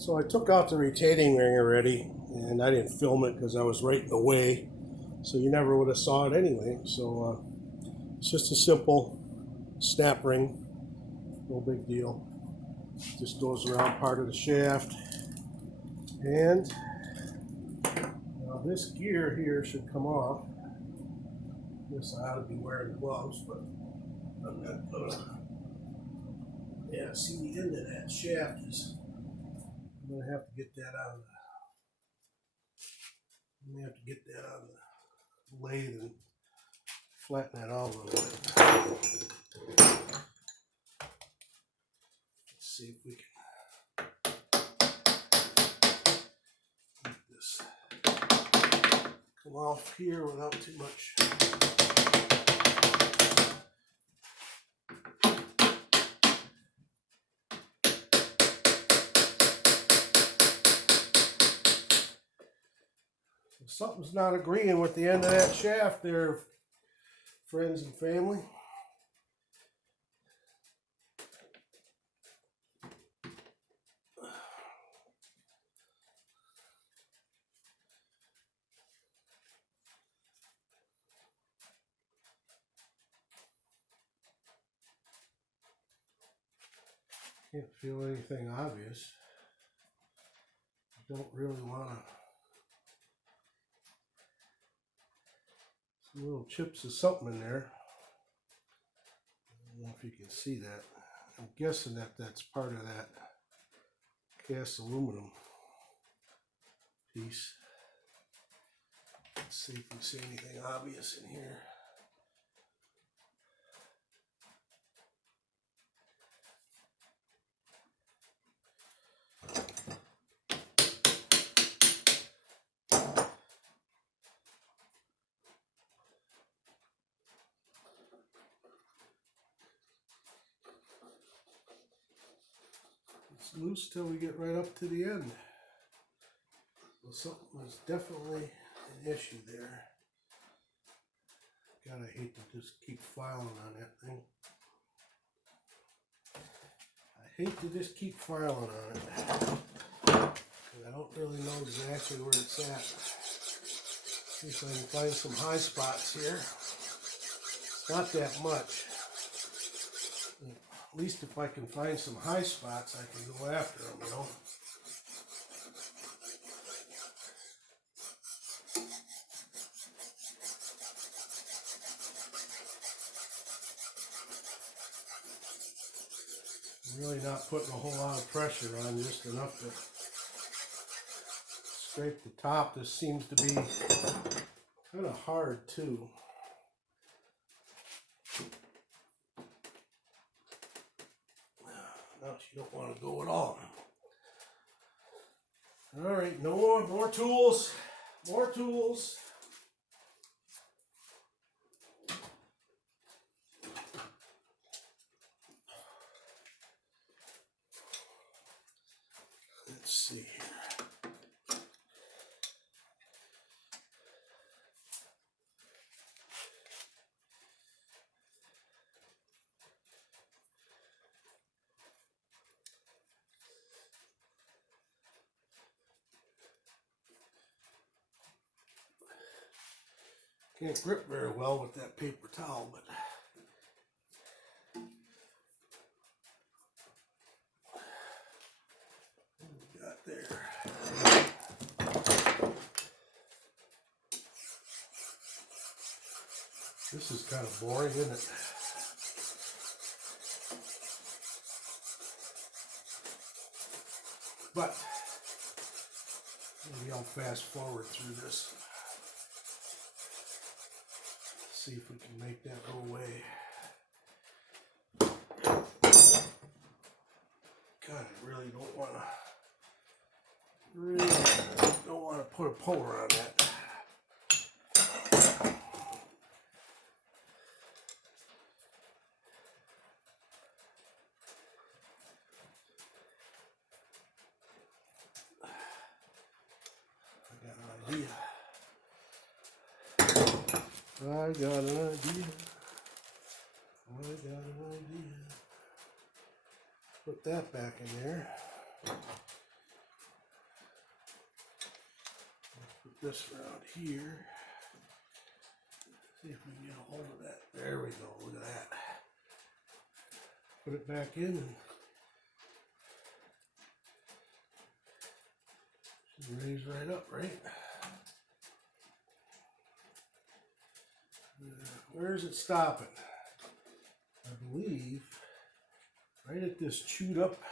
So I took out the retaining ring already, and I didn't film it because I was right in the way, so you never would have saw it anyway. So it's just a simple snap ring, no big deal. Just goes around part of the shaft, and now this gear here should come off. Guess I ought to be wearing gloves, but I'm not gonna. Yeah, see, the end of that shaft is. I'm gonna have to get that out of the. I'm gonna have to get that out of the lathe and flatten that out a little bit. Let's see if we can make this come off here without too much. Something's not agreeing with the end of that shaft there, friends and family. Can't feel anything obvious. I don't really want to. Some little chips of something in there. I don't know if you can see that. I'm guessing that that's part of that cast aluminum piece. Let's see if we see anything obvious in here. It's loose till we get right up to the end. Well, something is definitely an issue there. God, I hate to just keep filing on that thing. I hate to just keep filing on it. Because I don't really know exactly where it's at. See if I can find some high spots here. Not that much. At least if I can find some high spots, I can go after them, you know. I'm really not putting a whole lot of pressure on, just enough to scrape the top. This seems to be kind of hard too. No, you don't want to go at all. All right, no more tools, more tools. Let's see here. Can't grip very well with that paper towel, but what we got there? This is kind of boring, isn't it? But maybe I'll fast forward through this. See if we can make that go away. God, I really don't want to put a puller on that. I got an idea. Put that back in there. this around here. See if we can get a hold of that. There we go. Look at that. Put it back in and should raise right up, right? Where is it stopping? I believe right at this chewed up,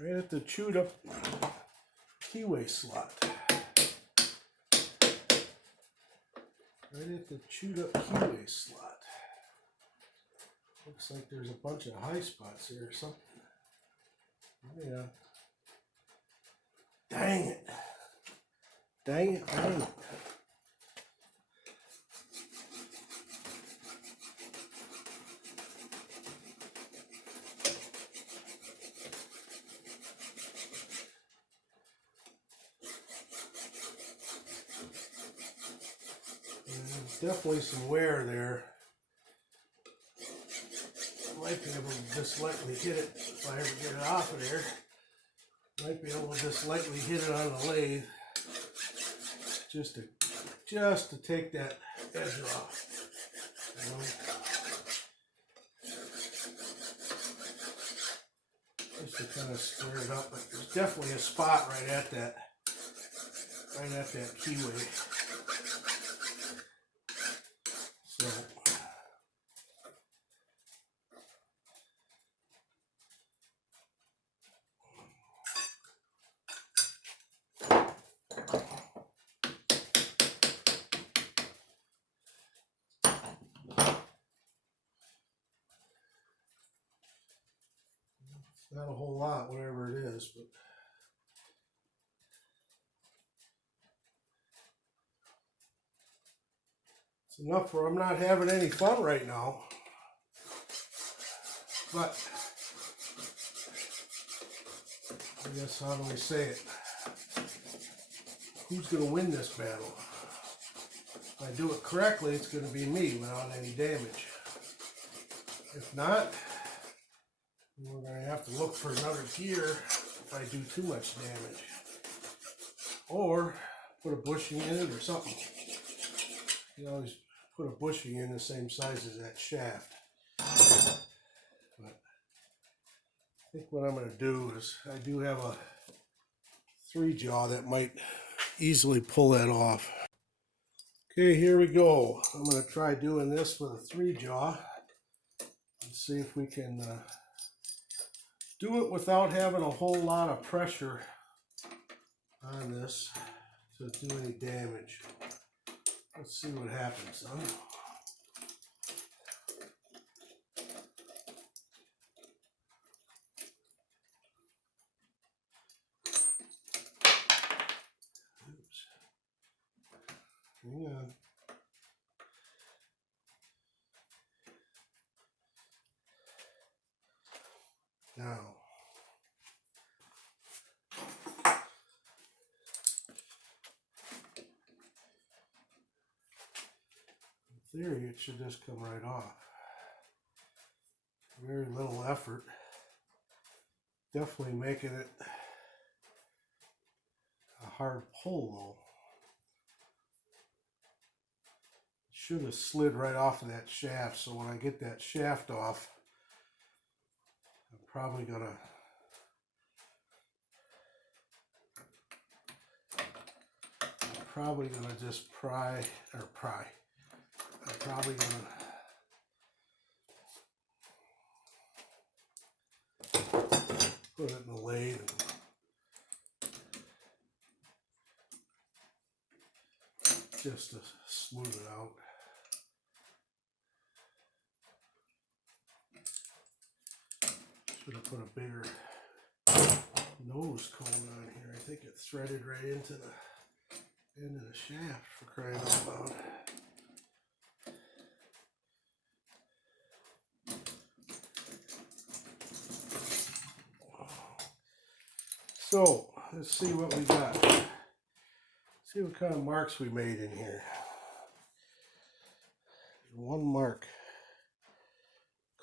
right at the chewed up keyway slot. Right at the chewed up keyway slot. Looks like there's a bunch of high spots here or something. Yeah. Dang it. Dang it, dang it. There's definitely some wear there. I might be able to just lightly hit it if I ever get it off of there. Might be able to just lightly hit it on the lathe just to take that edge off. You know? Just to kind of square it up, but there's definitely a spot right at that keyway. So not a whole lot, whatever it is, but it's enough where I'm not having any fun right now. But I guess, how do we say it? Who's going to win this battle? If I do it correctly, it's going to be me without any damage. If not, we're going to have to look for another gear if I do too much damage. Or put a bushing in it or something. You always put a bushing in the same size as that shaft. But I think what I'm going to do is, I do have a 3-jaw that might easily pull that off. Okay, here we go. I'm going to try doing this with a 3-jaw and see if we can do it without having a whole lot of pressure on this to do any damage. Let's see what happens, huh? Oops. Hang on. Now, in theory, it should just come right off. Very little effort. Definitely making it a hard pull though. It should have slid right off of that shaft, so when I get that shaft off, I'm probably gonna just pry. I'm probably gonna put it in the lathe just to smooth it out. Should have put a bigger nose cone on here. I think it threaded right into the end of the shaft, for crying out loud. So let's see what we got. See what kind of marks we made in here. One mark,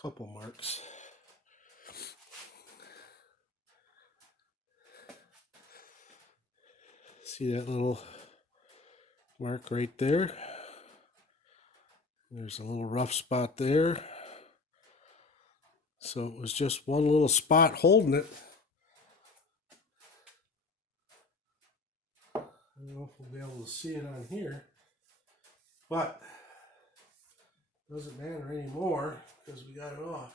couple marks. See that little mark right there? There's a little rough spot there. So it was just one little spot holding it. I don't know if we'll be able to see it on here, but it doesn't matter anymore because we got it off.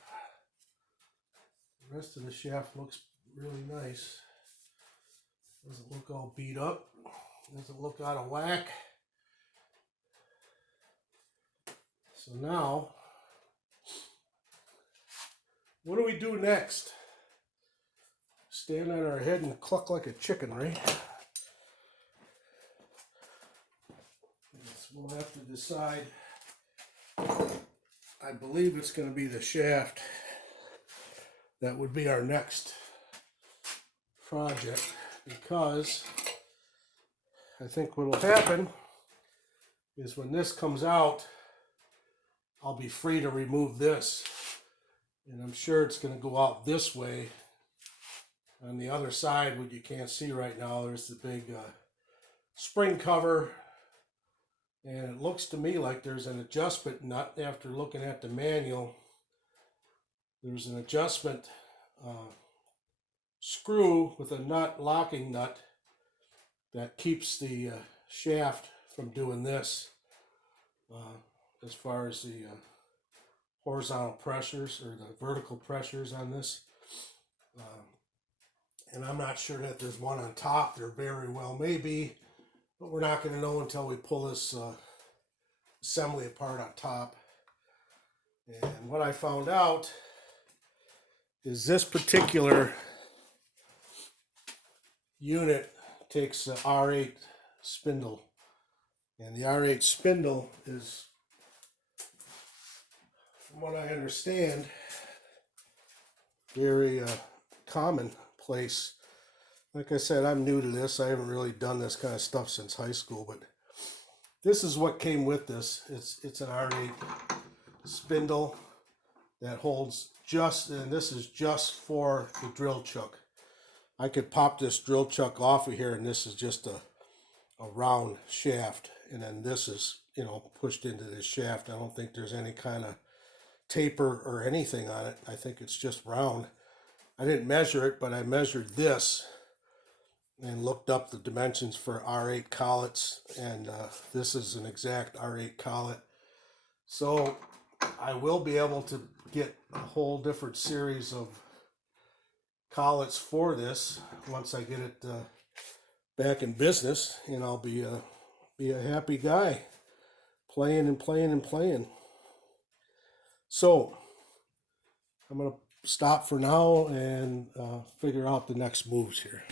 The rest of the shaft looks really nice. Doesn't look all beat up. Doesn't look out of whack. So now, what do we do next? Stand on our head and cluck like a chicken, right? We'll have to decide. I believe it's going to be the shaft that would be our next project, because I think what will happen is when this comes out, I'll be free to remove this, and I'm sure it's going to go out this way. On the other side, what you can't see right now, there's the big spring cover, and it looks to me like there's an adjustment nut. After looking at the manual, there's an adjustment screw with a nut, locking nut, that keeps the shaft from doing this as far as the horizontal pressures or the vertical pressures on this. And I'm not sure that there's one on top. There very well may be, but we're not going to know until we pull this assembly apart on top. And what I found out is this particular unit takes a R8 spindle, and the R8 spindle is, from what I understand, very commonplace. Like I said, I'm new to this. I haven't really done this kind of stuff since high school, but this is what came with this. It's an R8 spindle that holds just, and this is just for the drill chuck. I could pop this drill chuck off of here, and this is just a round shaft, and then this is, you know, pushed into this shaft. I don't think there's any kind of taper or anything on it. I think it's just round. I didn't measure it, but I measured this and looked up the dimensions for R8 collets, and this is an exact R8 collet. So I will be able to get a whole different series of collets for this once I get it back in business, and I'll be a happy guy playing and playing and playing. So I'm gonna stop for now and figure out the next moves here.